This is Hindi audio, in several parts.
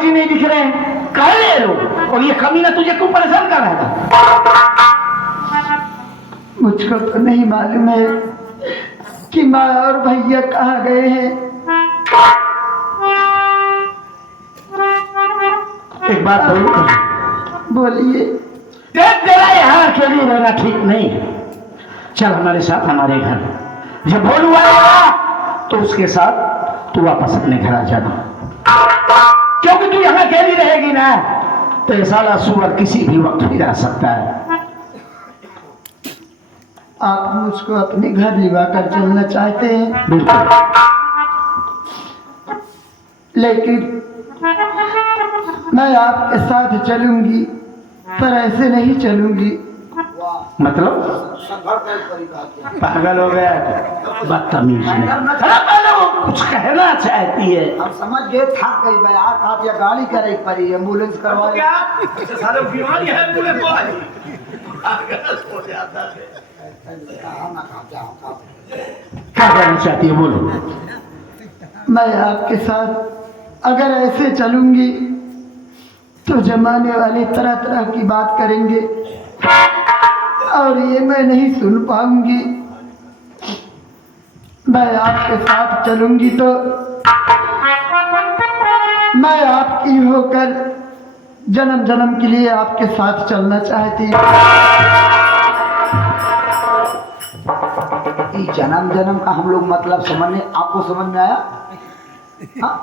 जी नहीं दिख रहे हैं, कह ले लो। और ये कमीना तुझे क्यों परेशान कर रहा था? मुझको तो नहीं मालूम है कि माँ और भैया कहाँ गए हैं। एक बात बोलूं? बोलिए। देख तेरा यहाँ अकेले रहना ठीक नहीं है, चल हमारे साथ हमारे घर। जब भोलू आएगा तो उसके साथ तू वापस अपने घर आ जाना, क्योंकि तू यहाँ अकेली रहेगी ना तो ये साला सुअर किसी भी वक्त भी जा सकता है। आप मुझको अपने घर लिवा कर चलना चाहते हैं, बिल्कुल, लेकिन मैं आपके साथ चलूंगी, पर ऐसे नहीं चलूंगी। मतलब पागल हो गया, बदतमीज नहीं। अरे पहले वो कुछ कहना चाहती है। अब समझ गए, थक गई मैं यार, आप या गाड़ी करे पड़ी, एम्बुलेंस करवाओ। क्या सारे बीमारी है पूरे पागल हो जाता है। क्या कहना चाहती है बोलो? मैं आपके साथ अगर ऐसे चलूंगी तो जमाने वाले तरह तरह की बात करेंगे और ये मैं नहीं सुन पाऊंगी। मैं आपके साथ चलूंगी तो मैं आपकी होकर जन्म जन्म के लिए आपके साथ चलना चाहती हूँ। जन्म जन्म का हम लोग मतलब समझने, आपको समझ में आया? हाँ?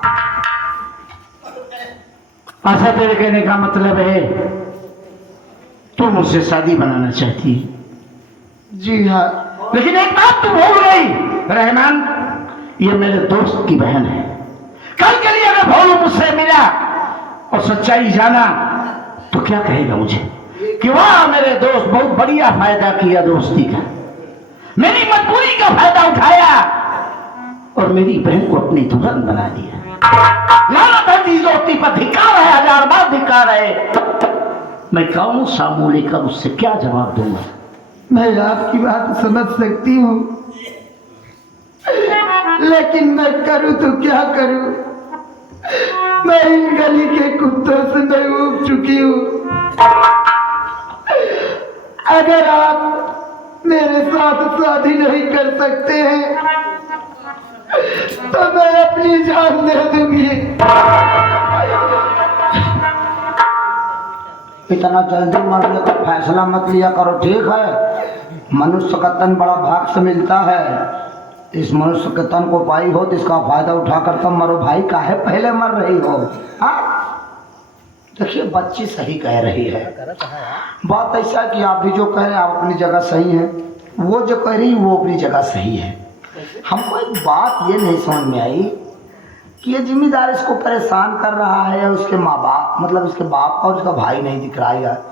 ऐसा तेरे कहने का मतलब है तू मुझसे शादी बनाना चाहती है? जी हाँ। लेकिन एक बात तू भूल गई रहमान, ये मेरे दोस्त की बहन है। कल के लिए अगर भोलू मुझसे मिला और सच्चाई जाना तो क्या कहेगा मुझे कि वाह मेरे दोस्त बहुत बढ़िया फायदा किया दोस्ती का, मेरी मजबूरी का फायदा उठाया और मेरी बहन को अपनी दुल्हन बना दिया। लानत है इस दोस्ती पर, धिक्कार है, हजार बार धिक्कार है। मैं कौन सा मुंह लेकर उससे क्या जवाब दूंगा? मैं आपकी बात समझ सकती हूँ, लेकिन मैं करूँ तो क्या करूँ? मैं इन गली के कुत्तों से मैं ऊब चुकी हूँ। अगर आप मेरे साथ शादी नहीं कर सकते हैं तो मैं अपनी जान दे दूंगी। इतना जल्दी मरने का फैसला मत लिया करो, ठीक है? मनुष्य का तन बड़ा भाग से मिलता है। इस मनुष्य के तन को पाई हो तो इसका फायदा उठाकर तब मरो भाई, काहे पहले मर रही हो? हाँ, देखिए बच्ची सही कह रही है। बात ऐसा कि आप भी जो कह रहे हैं आप अपनी जगह सही हैं, वो जो कह रही वो अपनी जगह सही है। हमको एक बात ये नहीं समझ में आई कि ये जिम्मेदार इसको परेशान कर रहा है या उसके माँ बाप, मतलब उसके बाप का और उसका भाई नहीं दिख रहा है यार।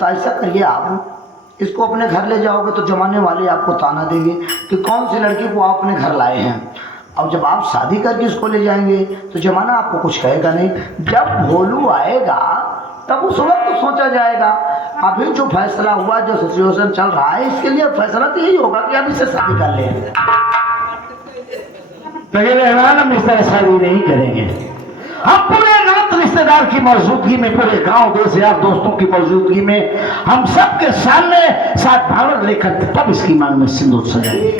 तो ऐसा करिए, आप इसको अपने घर ले जाओगे तो जमाने वाले आपको ताना देंगे कि कौन सी लड़की को आप अपने घर लाए हैं। अब जब आप शादी करके इसको ले जाएंगे तो जमाना आपको कुछ कहेगा नहीं। जब भोलू आएगा तब उस वक्त तो सोचा जाएगा। अभी जो फैसला हुआ, जो सिचुएशन चल रहा है, इसके लिए फैसला तो यही होगा कि आप इससे शादी कर लें। लेकिन रहमान हम इस तरह शादी नहीं करेंगे। हम पूरे नात रिश्तेदार की मौजूदगी में, पूरे गांव देश यार दोस्तों की मौजूदगी में, हम सबके सामने साथ भावना लेकर तब इसकी मांग में सिंदूर सजाएंगे।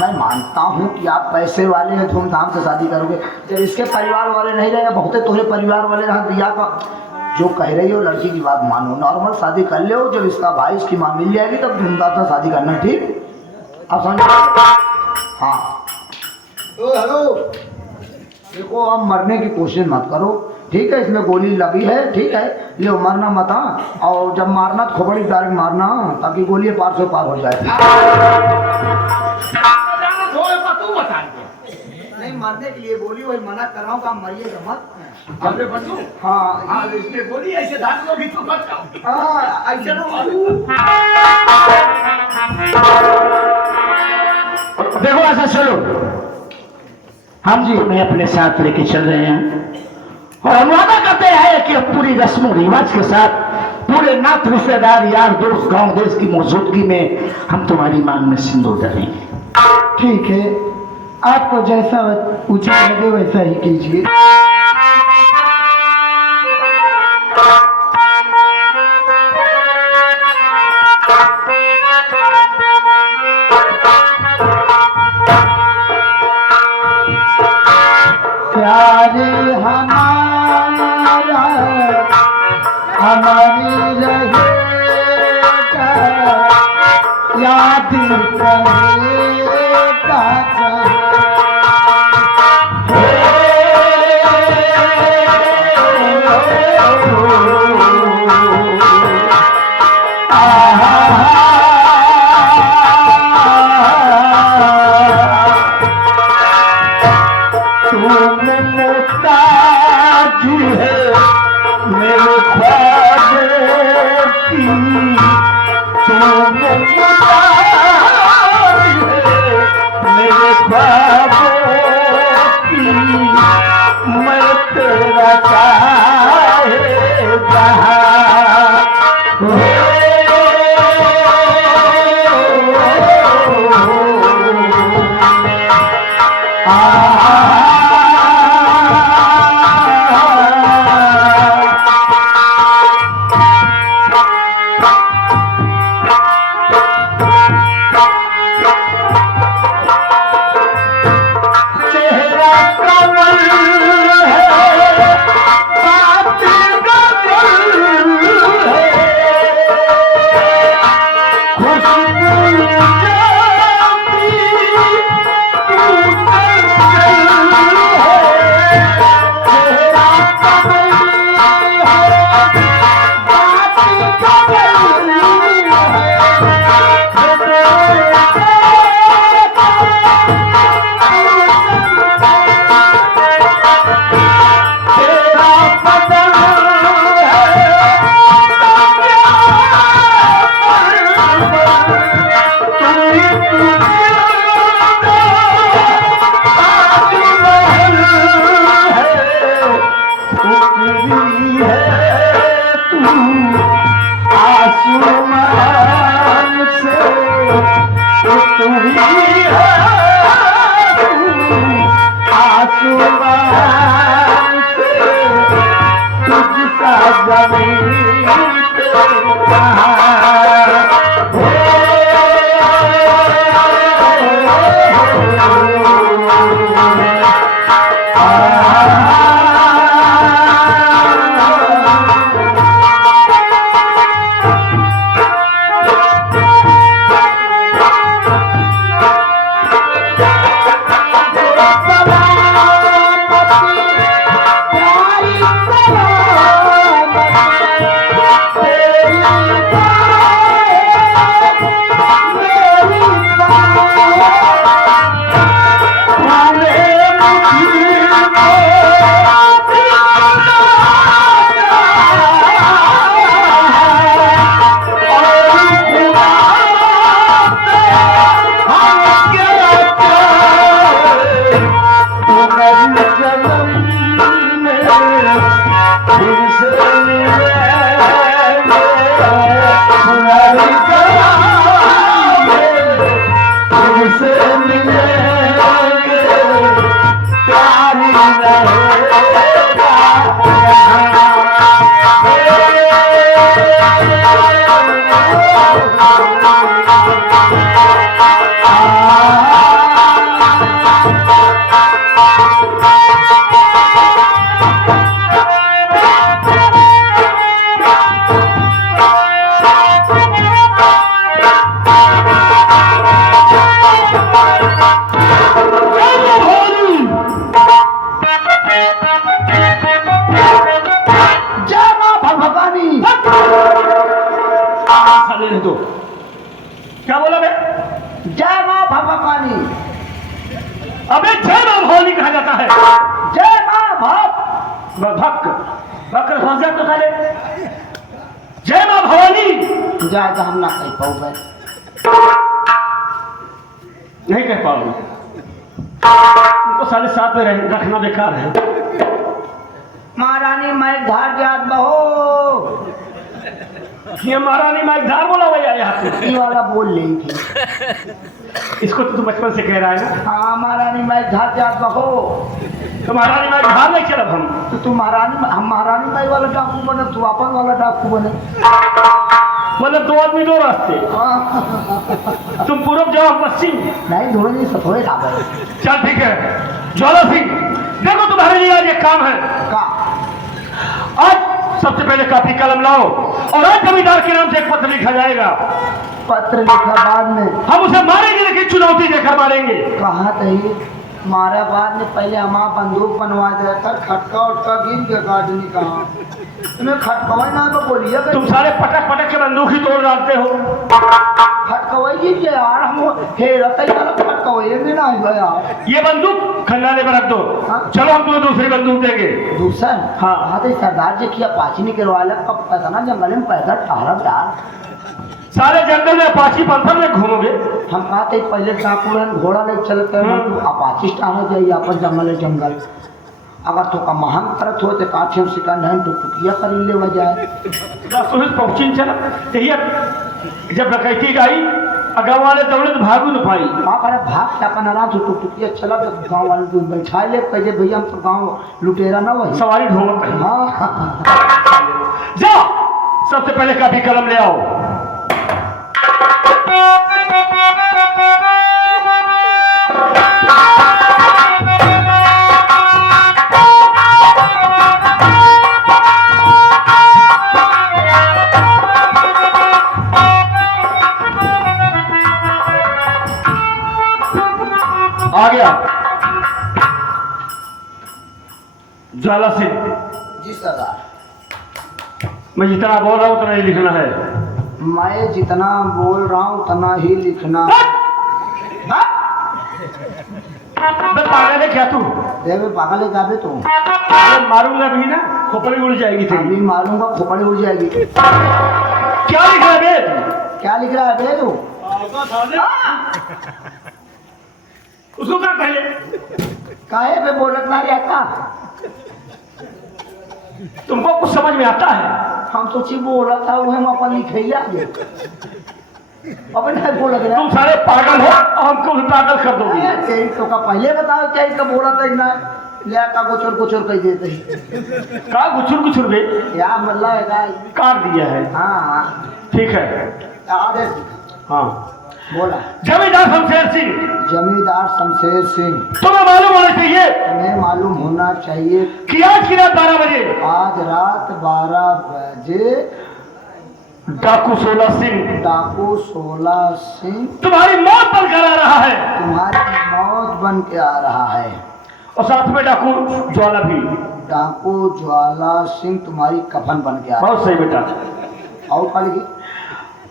मैं मानता हूँ कि आप पैसे वाले हैं, धूमधाम से शादी करोगे। जब इसके परिवार वाले नहीं रहे, बहुते तुम्हें परिवार वाले रहा दिया का जो कह रही हो, लड़की की बात मानो, नॉर्मल शादी कर ले। जब इसका भाई इसकी माँ मिल जाएगी तब धूमधाम से शादी करना, ठीक? आप समझो? हाँ। हेलो, देखो आप मरने की कोशिश मत करो, ठीक है? इसमें गोली लगी है, ठीक है? ये मरना मत। हाँ, और जब मारना तो खोपड़ी डायरेक्ट मारना, ताकि गोली पार से पार हो जाए। नहीं, मरने के लिए बोली, वही मना कर रहा हूँ कि आप मरिएगा मत। हाँ, इसमें बोली ऐसे धान को भी तो मत खाओ। हाँ, ऐसे देखो ऐसा चलो, हम जी उन्हें अपने साथ लेके चल रहे हैं और हम वादा करते हैं कि हम पूरी रस्मों रिवाज के साथ पूरे नात रिश्तेदार यार दोस्त गांव देश की मौजूदगी में हम तुम्हारी मांग में सिंदूर डालेंगे। ठीक है, आपको जैसा उचित लगे वैसा ही कीजिए। प्यारे हमारा हमारी रहेगा, याद करेगा क्या बोला बे? जय माँ भवानी। अबे जय माँ भवानी कहा जाता है। जय माँ भक्त बकर खोजा तो खाले जय माँ भवानी। ज्यादा हम ना कह पाऊंगा, नहीं कह पाओगे, उनको साले साथ में रखना बेकार है। महारानी मैं धार जात बहो, ये महारानी मैं धार बोला हुआ यहाँ से ये वाला बोल रही थी। इसको तो तू बचपन से कह रहा है ना। हाँ महारानी मैं धार जात बहो, तो महारानी मैं धार नहीं चलब हम। तो तू महारानी, हम महारानी माई वाला डाकू बने, तू अपन वाला डाकू बने। मतलब दो आदमी दो रास्ते, तुम पूर्व जाओ पश्चिम। नहीं दोनों नहीं सतोए ना भाई। चल ठीक है ज्वाला सिंह, देखो तुम तुम्हारे लिए आज एक काम है। का आज सबसे पहले कॉपी कलम लाओ और आज जमींदार के नाम से एक पत्र लिखा जाएगा। पत्र लिखा बाद में हम उसे मारेंगे, लेकिन चुनौती देकर मारेंगे। कहा तही मारा बाद में पहले हमारा बंदूक बनवा देता, खटका उटका गिर गया आदमी कहाँ तुम्हें खटकवाई ना तो बोलिए तुम सारे पटक पटक के बंदूक ही तोड़ डालते हो। खटकवाई गिर गया यार, हम हेरता ही वाला खटकवाई में ना आएगा यार। ये बंदूक खंडाने पर रख दो। हाँ? चलो हम तुम्हें दूसरी बंदूक देंगे। दूसरा हाँ। हाँ तो सरदार जी किया पाची निकलवा ला, कब पता ना जंगल में पैसा ठहरा यार। सारे जंगल में अपाची पंथर में घूमोगे। हम कहते पहले डाकू घोड़ा नहीं चलते अपाची स्टार जाइए अपन जंगल जंगल। अगर तो का महंग करत हो तो काठी हम सेकंड हैंड तो टुकिया कर ले जाए। पहुंची चला यही जब डकैती गई गाँव वाले दौड़े तो भागू न पाई। हाँ अरे भाग के अपन आराम से टुकटुकिया चला तो गाँव वाले को बैठा ले कहे भैया हम तो गाँव लुटेरा ना वही सवारी ढोलक है। हाँ जाओ सबसे पहले कॉपी कलम ले आओ। आ गया ज्वाला सिंह जी सरदार। मैं जितना बोल रहा हूँ उतना ही लिखना है। मैं जितना बोल रहा हूँ उतना ही लिखना। पागल है क्या तू? देवे पागल है गाबे तू। मारूंगा भी ना, खोपड़ी उड़ जाएगी तेरी। अभी मारूंगा खोपड़ी उड़ जाएगी। क्या लिख रहा है बे? क्या लिख रहा है बे तू? उसको क्या पहले काहे पे बोलत ना रहता? तुमको कुछ समझ में आता है? हम सोची बोला था वो हम अपन लिखैया अपन नहीं बोलत रहे। तुम सारे पागल हो, हमको भी पागल कर दोगे। तेरी तो का पहले बताओ तेरी का बोला था ना ले का गोचर गोचर कह देते का गुचुर गुचुर बे या मल्ला है का काट दिया है। हाँ ठीक है। आदेश हाँ बोला। जमींदार शमशेर सिंह। जमींदार शमशेर सिंह। तुम्हें मालूम होना चाहिए तुम्हें मालूम होना चाहिए कि आज की रात 12 बजे आज रात 12 बजे डाकू 16 सिंह डाकू 16 सिंह तुम्हारी मौत बनकर आ रहा है। तुम्हारी मौत बन के आ रहा है और साथ में डाकू ज्वाला भी। डाकू ज्वाला सिंह तुम्हारी कफन बन के आ रहा बहुत सही बेटा। है। और क्या लिखी?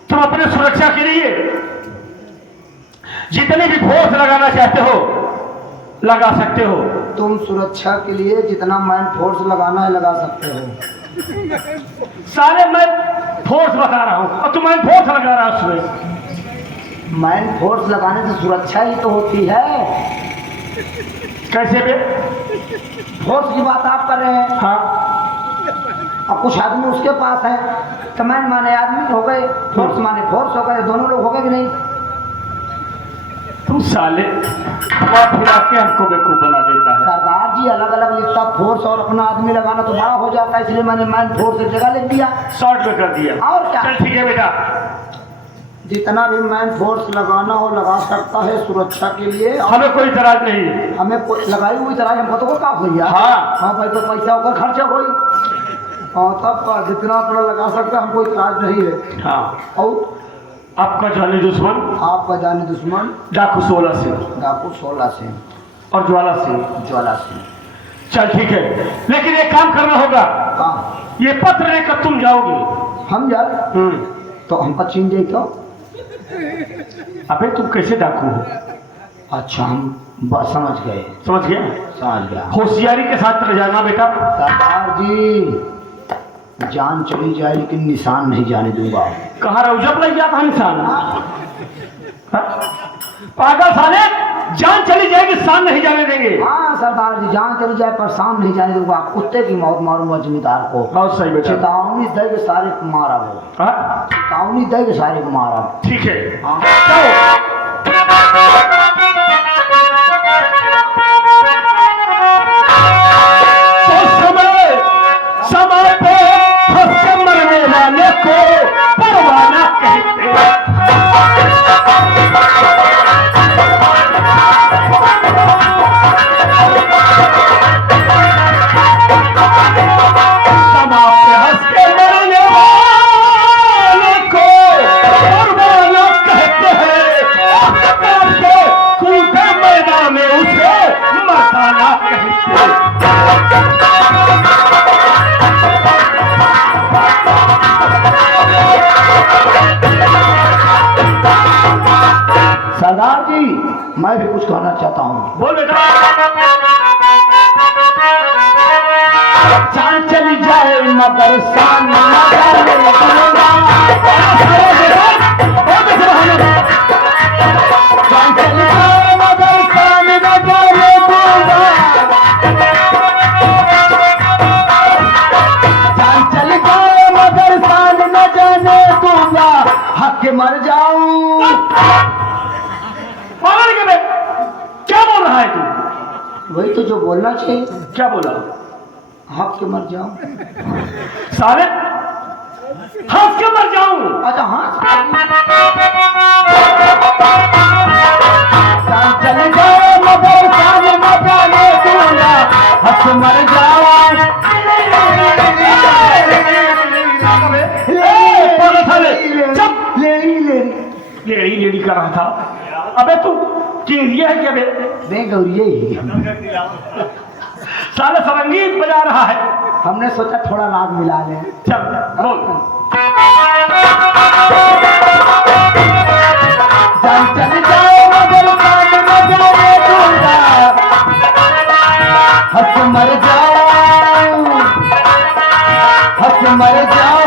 तुम अपने सुरक्षा के लिए जितनी भी फोर्स लगाना चाहते हो लगा सकते हो। तुम सुरक्षा के लिए जितना मैन फोर्स लगाना है लगा सकते हो। सारे मैं फोर्स बता रहा हूं और तुम मैन फोर्स लगा रहा है उसमें। मैन फोर्स लगाने से सुरक्षा ही तो होती है। कैसे बे? फोर्स की बात आप कर रहे हैं। हाँ अब कुछ आदमी उसके पास है तो मैन माने आदमी हो गए, फोर्स माने फोर्स हो गए, दोनों लोग हो गए कि नहीं? तुम साले फिरा के हमको बेवकूफ बना देता है। सरदार जी अलग अलग लिखता फोर्स और अपना आदमी लगाना तो बड़ा हो जाता है, इसलिए मैंने मैन फोर्स एक जगह लिख दिया। शॉर्ट में कर दिया। और क्या? चल ठीक है बेटा। जितना भी मैन फोर्स लगाना हो लगा सकता है सुरक्षा के लिए। हमें कोई इतराज नहीं है। हमें कोई लगाई हुई तरह हमको तो का भैया। हाँ। हाँ भाई तो पैसा होकर खर्चा होई और तब जितना अपना लगा सकता है हमको इतराज नहीं है। हाँ। और आपका जानी दुश्मन आपका जाने दुश्मन डाकू 16 सिंह डाकू 16 सिंह और ज्वाला सिंह। ज्वाला सिंह। चल ठीक है, लेकिन एक काम करना होगा। हाँ ये पत्र लेकर तुम जाओगे। हम यार तो हमको चीन दे क्यों? अबे तुम कैसे डाकू हो? अच्छा हम बस समझ गए। समझ गया? समझ गया। होशियारी के साथ चले जाना बेटा। सरदार जी जान चली जाए लेकिन निशान नहीं जाने दूंगा। कहाँ रौजब लग गया था इंसान? पागल साले, जान चली जाएगी शान नहीं जाने देंगे। हाँ सरदार जी जान चली जाए पर शाम नहीं जाने दूंगा। कुत्ते की मौत मारूंगा जमींदार को। बहुत सही बेटा। चेतावनी दे के सारे को मारा वो। हाँ? चेतावनी दे के सारे को मारा। ठीक है। हाँ। समय पे फंस के मरने वाले को परवाना कहते हैं। मैं भी कुछ कहना चाहता हूँ। बोल बेटा। जान चली जाए मगर शान न जाने दूंगा। जान चली जाए मगर शान न जाने दूंगा। जान चली जाए मगर शान न जाने दूंगा। हक के मर जाऊं। पागल के बे, क्या बोल रहा है तू? वही तो जो बोलना चाहिए। क्या बोला? हक के मर जाऊं। साले हंस के मर जाऊं। अच्छा हाँ, जान चली जाए मगर शान न जाने दूंगा। हंस के मर जाऊं। चुप। लेडी लेडी कर रहा था। अबे तू चिड़िया है क्या बे? मैं गौरिये ही। साले संगीत बजा रहा है। हमने सोचा थोड़ा राग मिला ले। चल बोल। जान चली जाए मगर शान न जाने दूंगा। हंस के मर जाऊं। हंस के मर जाऊं।